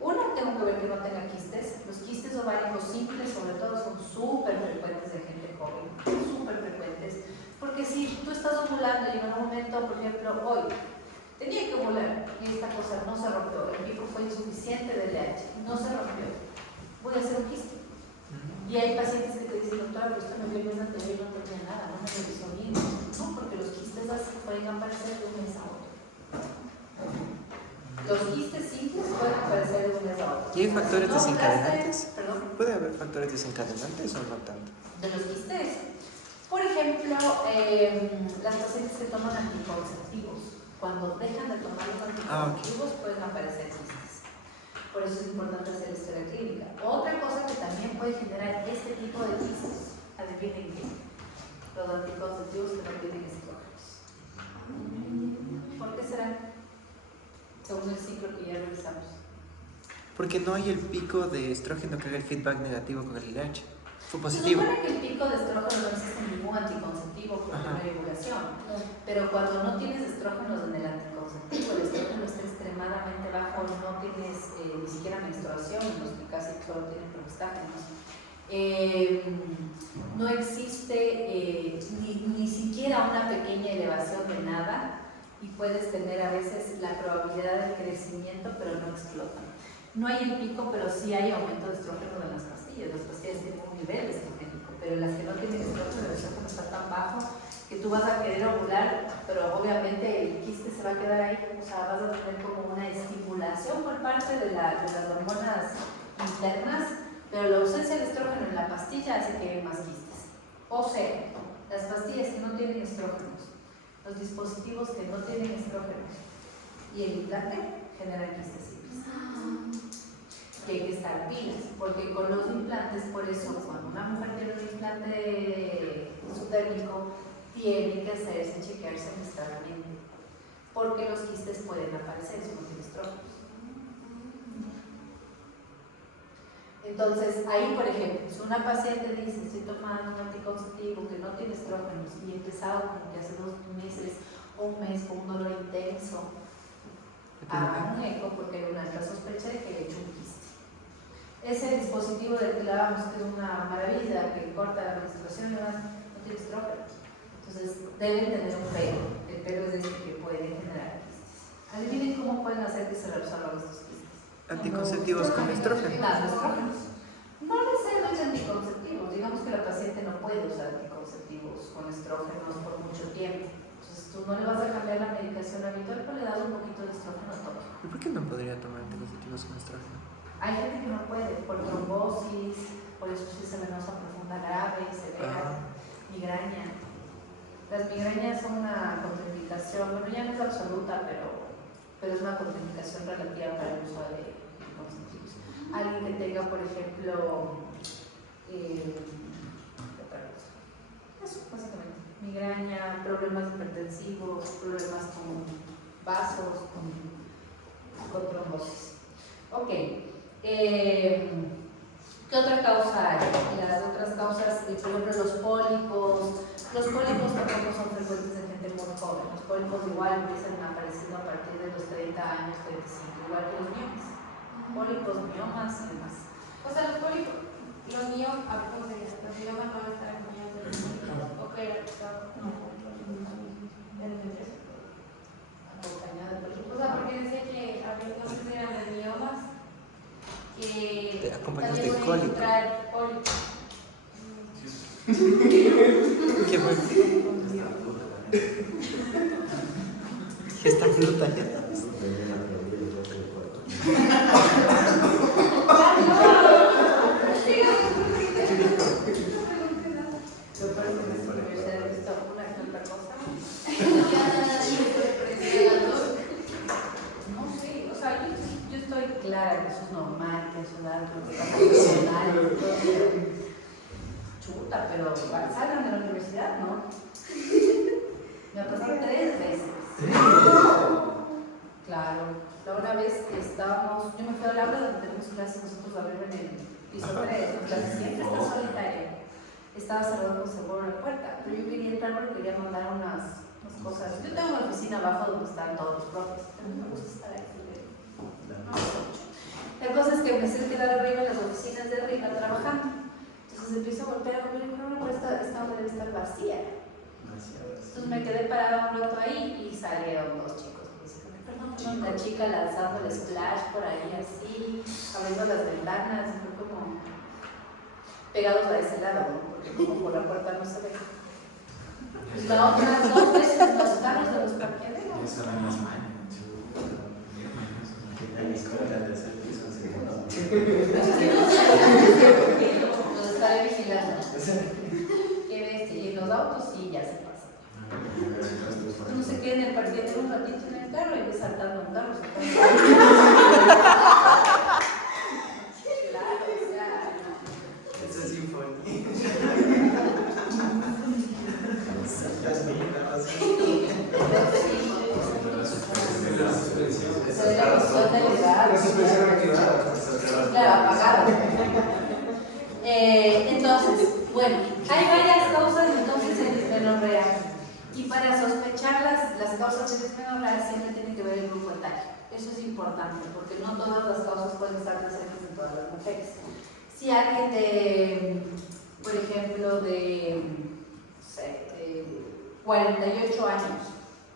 Uno, tengo que ver que no tenga quistes. Los quistes ováricos simples, sobre todo, son súper frecuentes de gente joven, súper frecuentes, porque si tú estás ovulando y en un momento, por ejemplo, hoy, tenía que ovular y esta cosa no se rompió, el pico fue insuficiente de LH, no se rompió, voy a hacer un quiste. Y hay pacientes que te dicen, doctora, pero usted me vio el mes anterior y no tenía nada, no me revisó bien. No, porque los quistes así pueden aparecer de un mes a otro. Los quistes simples pueden aparecer de un mes a otro. ¿Y hay factores desencadenantes? Perdón. ¿Puede haber factores desencadenantes o no tanto? De los quistes. Por ejemplo, las pacientes que toman anticonceptivos, cuando dejan de tomar los anticonceptivos pueden aparecer quistes. Por eso es importante hacer historia clínica. Otra cosa que también puede generar este tipo de quistes, adivinen qué, los anticonceptivos que no tienen estrógenos. ¿Por qué será? Según el ciclo que ya revisamos. Porque no hay el pico de estrógeno que haga el feedback negativo con el ILH. Fue Se positivo. supone que el pico de estrógeno no existe en ningún anticonceptivo porque no hay ovulación, pero cuando no tienes estrógenos en el anticonceptivo, el estrógeno está extremadamente bajo, no tienes ni siquiera menstruación, los que casi solo tienen progestágenos. No existe ni siquiera una pequeña elevación de nada y puedes tener a veces la probabilidad de crecimiento, pero no explotan. No hay el pico, pero sí hay aumento de estrógeno en las pastillas. Las pastillas tienen un nivel estrogénico, pero las que no tienen estrógeno, el estrógeno está tan bajo que tú vas a querer ovular, pero obviamente el quiste se va a quedar ahí, o sea, vas a tener como una estimulación por parte de las hormonas internas, pero la ausencia de estrógeno en la pastilla hace que haya más quistes. O sea, las pastillas que no tienen estrógenos, los dispositivos que no tienen estrógenos y el implante generan quistes. Que hay que estar pilas, porque con los implantes, por eso cuando una mujer tiene un implante subdérmico, tiene que hacerse chequear semestralmente, porque los quistes pueden aparecer si no tiene estrógenos. Entonces, ahí por ejemplo, si una paciente dice estoy tomando un anticonceptivo que no tiene estrógenos y he empezado como que hace 2 meses o un mes con un dolor intenso, haga un eco porque hay una alta sospecha de que he hecho un quiste. Ese dispositivo del que hablábamos, que es una maravilla, que corta la menstruación y demás, no tiene estrógenos. Entonces, deben tener un pelo. El pelo es este que puede generar quistes. Adivinen cómo pueden hacer que se reabsorban estos quistes. Anticonceptivos con estrógeno. Nada, estrógenos. No necesariamente anticonceptivos. Digamos que la paciente no puede usar anticonceptivos con estrógenos por mucho tiempo. Entonces, tú no le vas a cambiar la medicación habitual, pero le das un poquito de estrógeno tópico. ¿Y por qué no podría tomar anticonceptivos con estrógeno? Hay gente que no puede, por trombosis, por insuficiencia venosa profunda grave, severa, migraña. Las migrañas son una contraindicación, bueno, ya no es absoluta, pero es una contraindicación relativa para el uso de anticonceptivos. Alguien que tenga, por ejemplo, eso, básicamente, migraña, problemas hipertensivos, problemas con vasos, con trombosis. Ok. ¿Qué otra causa hay? Las otras causas, por ejemplo, los pólipos. Los pólipos tampoco son frecuentes en gente muy joven. Los pólipos igual empiezan apareciendo a partir de los 30 años, 35, igual que los miomas. Pólipos, miomas y demás. O sea, los pólipos, los miomas, ¿cómo se dice? Los miomas no están acompañados de los pólipos. Ok, Acompañada de pólipos. o sea, porque decía que había cosas que eran de miomas que acompañados también de pueden cólico. traer pólipos. ¿Qué fue? ¿Qué está flotando? No sé, o sea, yo estoy clara que eso es normal, que eso es algo que pasa normal. Chuta, pero salgan de la universidad, ¿no? Me ha pasado 3 veces. Claro, la una vez que estábamos, yo me fui al aula donde tenemos clases nosotros arriba en el piso 3, la clase siempre está solitaria. Estaba cerrado con seguro la puerta, pero yo quería entrar porque quería mandar unas cosas. Yo tengo una oficina abajo donde están todos los profes, pero no me gusta estar ahí. La cosa es que me empecé a quedar arriba en las oficinas de arriba trabajando. Entonces empiezo a golpear, pero esta hora debe estar vacía. Entonces me quedé parada un rato ahí y salieron 2 chicos. Perdón, la chica lanzando el splash por ahí así, abriendo las ventanas, fue como pegados a ese lado, ¿no? Porque como por la puerta no se ve. La otra 2 veces los carros de los parqueaderos. Eso no es malo. En mi escuela de hacer piso Los estaré vigilando. Qué bestia. Y en los autos sí ya se pasa. Uno se queda en el parqueadero un ratito en el carro y ve saltando un carro. Claro, apagado. Entonces, bueno, hay varias causas entonces en dismenorrea. Y para sospechar las causas de dismenorrea siempre tiene que ver el grupo etario. Eso es importante, porque no todas las causas pueden estar presentes en todas las mujeres. Si alguien de, por ejemplo, de, no sé, de 48 años,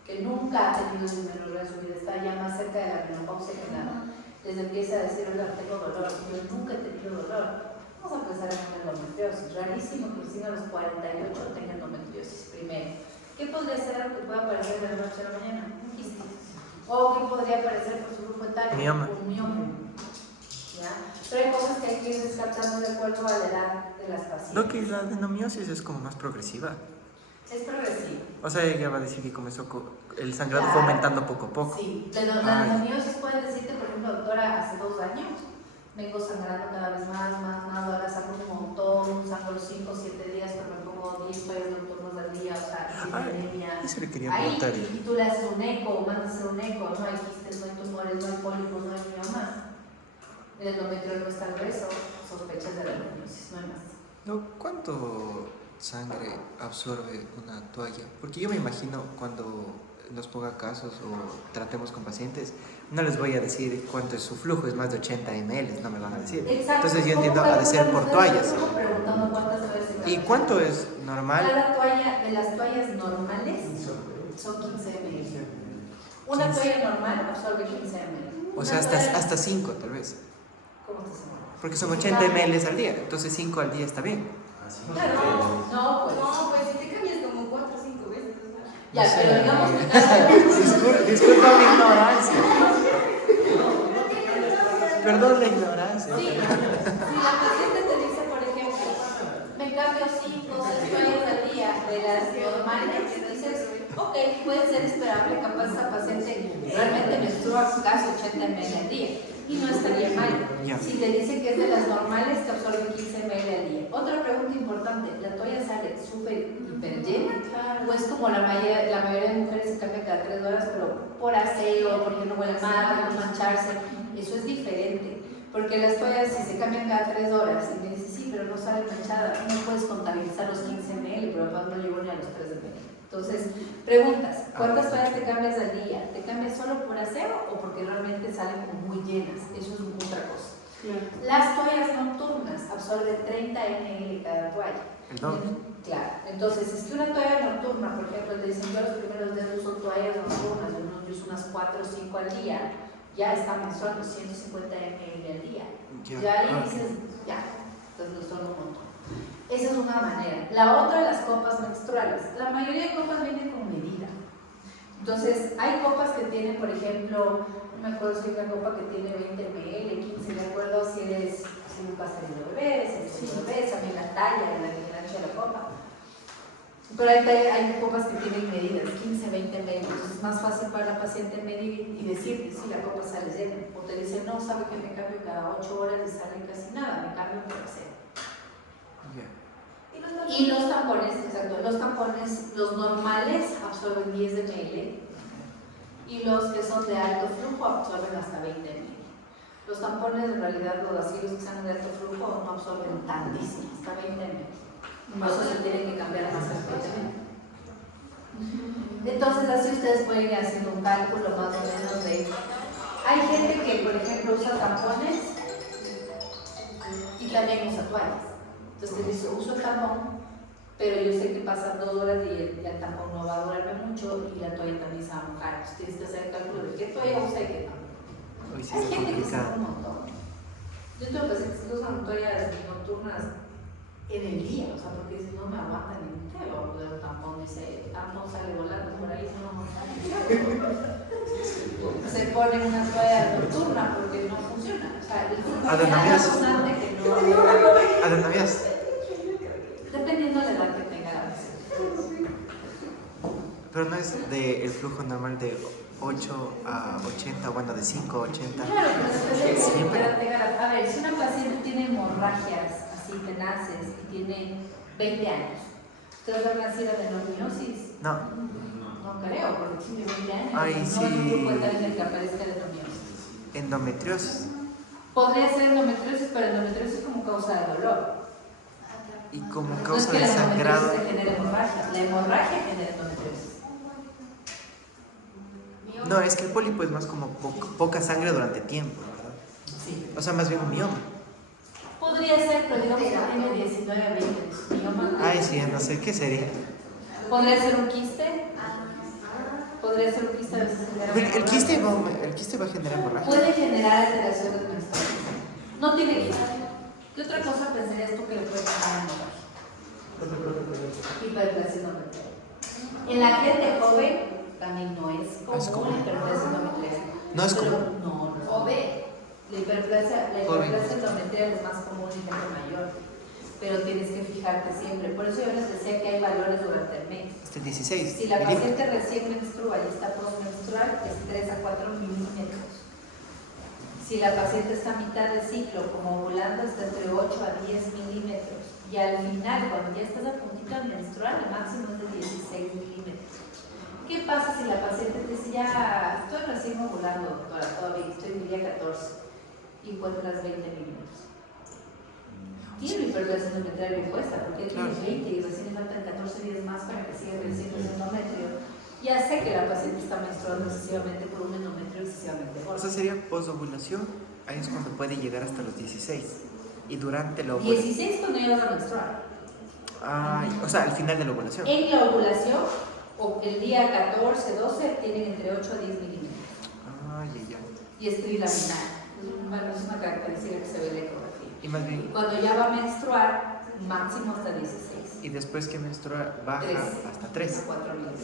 que nunca ha tenido dismenorrea en su vida, está ya más cerca de la menopausia que nada, les empieza a decir, oiga, tengo dolor, yo nunca he tenido dolor, vamos a empezar a tener endometriosis. Rarísimo que recién a los 48 tengan endometriosis primero. ¿Qué podría ser algo que pueda aparecer de la noche a la mañana? Un quiste. ¿O qué podría aparecer por su grupo etario? Mioma. Un mioma. ¿Ya? Pero hay cosas que hay que ir descartando de acuerdo a la edad de las pacientes. Lo que la adenomiosis es como más progresiva. Es progresivo. O sea, ella va a decir que comenzó el sangrado Claro. fue aumentando poco a poco. Sí, pero la adenomiosis puede decirte, por ejemplo, doctora, hace 2 años vengo sangrando cada vez más, ahora saco un montón, saco los 5 o 7 días, pero me pongo 10 fallas nocturnos al día, o sea, anemia. Eso le quería Ahí, preguntar. y tú le haces un eco, mandas a hacer un eco, no hay quistes, no hay tumores, no hay pólipos, no hay miomas. El endometrio no está grueso, sospechas de la adenomiosis, no hay más. No, ¿cuánto sangre absorbe una toalla? Porque yo me imagino cuando nos ponga casos o tratemos con pacientes, no les voy a decir cuánto es su flujo, es más de 80 ml, no me van a decir. Exacto. Entonces yo entiendo, ha de ser por toallas. Preguntando cuántas toallas se ¿Y cuánto es normal? Cada toalla, de las toallas normales, son 15 ml. Una 15. toalla normal absorbe 15 ml. O sea, hasta 5 tal vez. ¿Cómo te suena? Porque son 80 ml al día, entonces 5 al día está bien. Así. Claro, no, pues. No, pues si te cambias como 4 o 5 veces, o sea. Ya, No sé. pero digamos que cada Disculpa mi ignorancia. Perdón la ignorancia. Sí, si la paciente te dice, por ejemplo, me cambio 5 o 6 toallas al día de las normales, dices, ok, puede ser esperable, capaz esa paciente realmente menstrua casi 80 ml al día y no estaría mal. Ya. Si te dice que es de las normales, que absorbe 15 ml al día. Otra pregunta importante, ¿la toalla sale súper hiper llena? ¿O es como la mayoría de mujeres se cambia cada 3 horas, pero por aseo, porque no huele mal, para no mancharse? Eso es diferente, porque las toallas si se cambian cada 3 horas y me dices, sí, pero no sale manchada, no puedes contabilizar los 15 ml, pero capaz no llegó ni a los 3 ml. Entonces, preguntas, ¿cuántas toallas te cambias al día? ¿Te cambias solo por aseo o porque realmente salen como muy llenas? Eso es otra cosa. Las toallas nocturnas absorben 30 ml cada toalla. El doble. Claro, entonces es que una toalla nocturna, por ejemplo, te dicen yo los primeros días uso toallas nocturnas, yo uso unas 4 o 5 al día, ya está menstruando 150 ml al día. Ya ahí dices, ya, entonces no son un montón. Esa es una manera. La otra, las copas menstruales. La mayoría de copas vienen con medida. Entonces, hay copas que tienen, por ejemplo, no me acuerdo si hay una copa que tiene 20 ml, 15, de acuerdo si eres si nunca has tenido bebés, si tienes bebés, también la talla, el ancho de la copa. Pero hay copas que tienen medidas, 15, 20 ml, entonces es más fácil para la paciente medir y decirte si la copa sale llena. O te dice, no, sabe que me cambio cada 8 horas y sale casi nada, me cambio por hacer. Y los tampones, exacto, los tampones, los normales absorben 10 ml y los que son de alto flujo absorben hasta 20 ml. Los tampones en realidad, los asilos que sean de alto flujo no absorben tantísimo, hasta 20 ml. Por eso se tienen que cambiar más frecuentemente. Entonces así ustedes pueden ir haciendo un cálculo más o menos de... Hay gente que, por ejemplo, usa tampones y también usa toallas. Entonces te dice, uso el tampón, pero yo sé que pasan 2 horas y el tampón no va a durarme mucho y la toalla también se va a mojar. Entonces tienes que hacer el cálculo de qué toalla usa y qué tampón. Hoy sí Hay está gente que usa complicado. un montón. Yo tengo pacientes que usan toallas nocturnas en el día, o sea, porque si no me aguantan ni un teo, el tampón dice, el tampón sale volando por ahí, no. Se pone una toalla nocturna porque no funciona. O sea, el Adenomiosis. constante que no. Adenomiosis. Dependiendo de la edad que tenga la paciente. Pero no es del flujo normal de 8 a 80, bueno, de 5 a 80. Claro, pero Siempre. a ver, si una paciente tiene hemorragias así tenaces y tiene 20 años, ¿ustedes van a decir adenomiosis? No, No creo, porque tiene 20 años. Ay, no sí. es un grupo etario en el que aparezca adenomiosis. endometriosis. Podría ser endometriosis, pero endometriosis como causa de dolor. Y como No es causa que de la sangrado. endometriosis te genere hemorragia, la hemorragia genera endometriosis. No, es que el pólipo es más como poca sangre durante tiempo, ¿verdad? Sí. O sea, más bien un mioma. Podría ser, pero digamos que tiene 19 a 20 mioma. Ay, sí, no sé, ¿qué sería? Podría ser un quiste. Podría ser un quiste a veces genera El quiste hemorragia. el quiste va a generar hemorragia. Puede generar alteraciones menstruales. No tiene quiste. ¿Qué otra cosa pensarías tú que le puede generar hemorragia? Hiperplasia endometrial. En la gente joven también no es común la hiperplasia endometrial. No es Pero común. no. Joven. La hiperplasia endometrial es más común en gente mayor. Pero tienes que fijarte siempre. Por eso yo les decía que hay valores durante el mes. Este 16. Si la paciente recién menstrua y está postmenstrual, es 3 a 4 milímetros. Si la paciente está a mitad de ciclo, como ovulando, está entre 8 a 10 milímetros. Y al final, cuando ya estás a puntito de menstruar, el máximo es de 16 milímetros. ¿Qué pasa si la paciente te dice, ya estoy recién ovulando, doctora, todavía estoy en el día 14 y encuentras 20 milímetros? Tiene hiperplasia endometrial bien puesta, porque él tiene 20 y recién le faltan 14 días más para que siga creciendo ese endometrio. Ya sé que la paciente está menstruando excesivamente por un endometrio excesivamente O gordo. sea, sería posovulación. Ahí es cuando puede llegar hasta los 16. Y durante la ovulación. 16 cuando llegas a menstruar. Ay, o sea, al final de la ovulación. En la ovulación, o el día 14, 12, tienen entre 8 a 10 milímetros. Ay, ay, ay. Y es trilaminar. Bueno, es una característica que se ve en la ecografía. Y más bien. Cuando ya va a menstruar, máximo hasta 16. Y después que menstrua baja 3. hasta 3. 4 milímetros.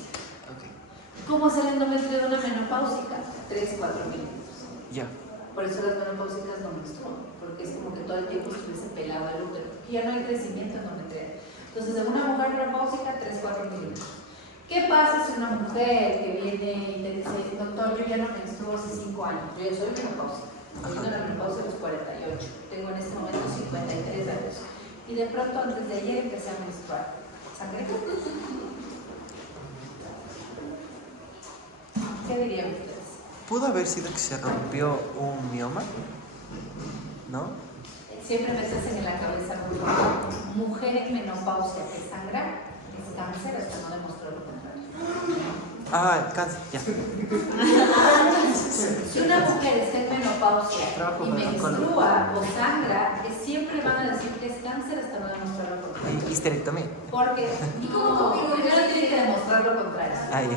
Ok. ¿Cómo es el endometrio de una menopáusica? 3, 4 milímetros. Ya. Por eso las menopáusicas no menstruan, porque es como que todo el tiempo estuviese pelado el útero, y ya no hay crecimiento endometrial. Entonces, en una mujer menopáusica, 3, 4 milímetros. ¿Qué pasa si una mujer que viene y te dice, doctor, yo ya no menstruo hace 5 años, yo ya soy menopáusica, estoy en la menopausia a los 48, tengo en este momento 53 años, y de pronto antes de ayer empecé a menstruar? ¿Sangre? ¿Qué dirían ustedes? ¿Pudo haber sido que se rompió un mioma? ¿No? Siempre me hacen en la cabeza, por favor, mujer en menopausia que sangra es cáncer hasta no demostrar lo contrario. Ah, cáncer, ya. Si una mujer está en menopausia Trabajo y con el oncólogo. menstrua o sangra, siempre van a decir que es cáncer hasta no demostrar lo contrario. Y histerectomía. Porque no, primero tiene que demostrar lo contrario. Ah, ya.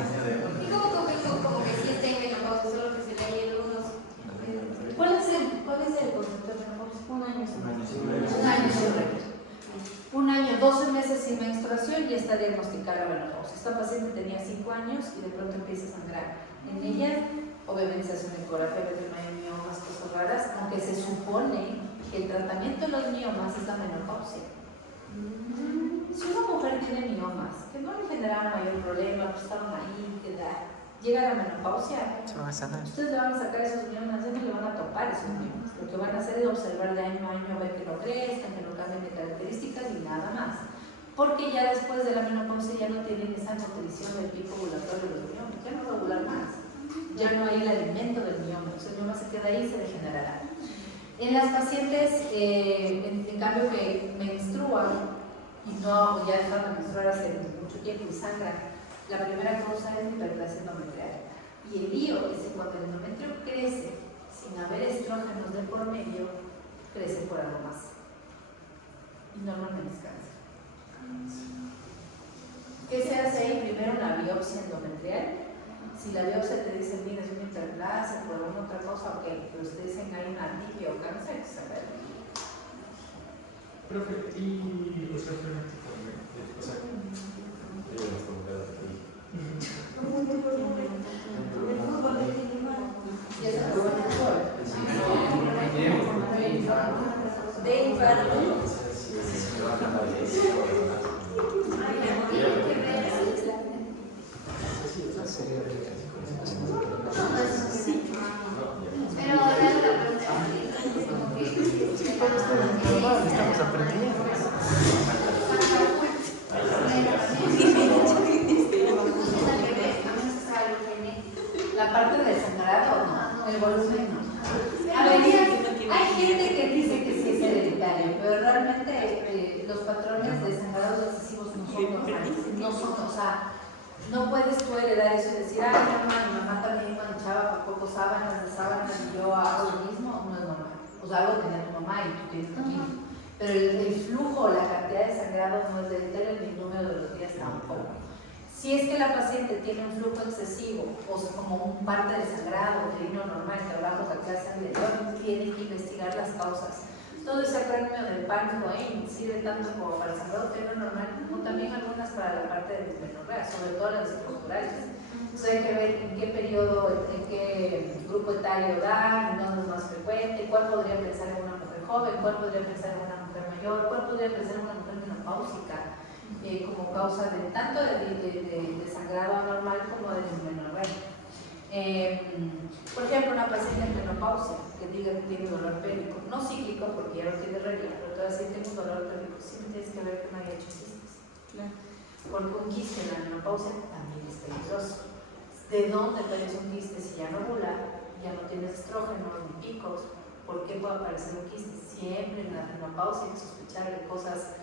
¿Y cómo confirmo como que sí está en menopausia, solo que se le hayan unos ¿Cuál es el concepto de menopausia? un año? Un año sin regla. Un año, 12 meses sin menstruación y está diagnosticada la menopausia. Esta paciente tenía 5 años y de pronto empieza a sangrar. En ella, obviamente se hace una ecografía, ve que no hay miomas, cosas raras, aunque se supone que el tratamiento de los miomas es la menopausia. Si una mujer tiene miomas, que no le generaban mayor problema, pues estaban ahí, que llega a la menopausia, Se van a sanar. ustedes le van a sacar esos miomas, ya no le van a topar esos miomas. Lo que van a hacer es observar de año a año, ver que no crezcan, que no cambien de características y nada más. Porque ya después de la menopausia ya no tienen esa nutrición del pico ovulatorio de los miomas, ya no va a ovular más. Ya no hay el alimento del mioma, entonces el mioma se queda ahí y se degenerará. En las pacientes, en cambio, que menstruan y no, ya dejaron de menstruar hace mucho tiempo y sangran, la primera causa es hiperplasia endometrial. Y el lío es que cuando el endometrio crece sin haber estrógenos de por medio, crece por algo más. Y normalmente es cáncer. ¿Qué se hace ahí? Primero una biopsia endometrial. Si la biopsia te dice, mira, es una hiperplasia, por alguna otra cosa, ok, pero ustedes dicen hay una anemia o cáncer, se saca el lío. Profe, ¿y los reflejantes también? O sea, Y esa es buena de infarto. Pero ahora la pregunta es como que Estamos aprendiendo. La parte del sangrado, no, el volumen no. A ver, hay gente no puedes tú heredar eso y decir, ay, mi mamá también manchaba por poco sábanas y yo hago lo mismo, no es normal. O sea, algo tenía tu mamá y tú tienes tu mismo. Pero el flujo, la cantidad de sangrado no es hereditario ni el número de los días tampoco. Si es que la paciente tiene un flujo excesivo, o sea, como un parte del sangrado, de hino normal, que hablamos de la clase anterior, tiene que investigar las causas. Todo ese acrónimo del pánico sirve tanto como para el sangrado uterino normal, como también algunas para la parte de dismenorrea, sobre todo las estructurales. Entonces hay que ver en qué periodo, en qué grupo etario da, en dónde es más frecuente, cuál podría pensar en una mujer joven, cuál podría pensar en una mujer mayor, cuál podría pensar en una mujer menopáusica, como causa de tanto de sangrado anormal como de dismenorrea. Por ejemplo, una paciente en menopausia que diga que tiene dolor pélvico, no cíclico porque ya no tiene regla, pero todavía sí tiene un dolor pélvico, sí tienes que ver que no haya hecho quistes. Porque un quiste en la menopausia también es peligroso. ¿De dónde aparece un quiste si ya no ovula, ya no tienes estrógenos ni picos? ¿Por qué puede aparecer un quiste? Siempre en la menopausia hay que sospechar de cosas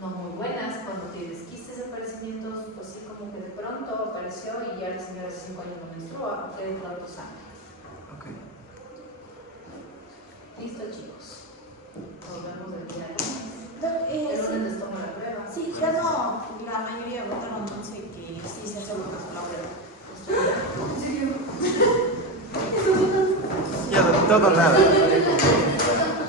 no muy buenas. Cuando tienes quistes de aparecimientos, pues sí, como que de pronto apareció y ya la señora de 5 años no menstrua, porque de pronto sangra. Ok. Listo, chicos. Nos vemos el día lunes. El lunes les tomo la prueba. Sí, ya no, la mayoría votaron 11 que sí se hace la prueba. Ya, todo nada.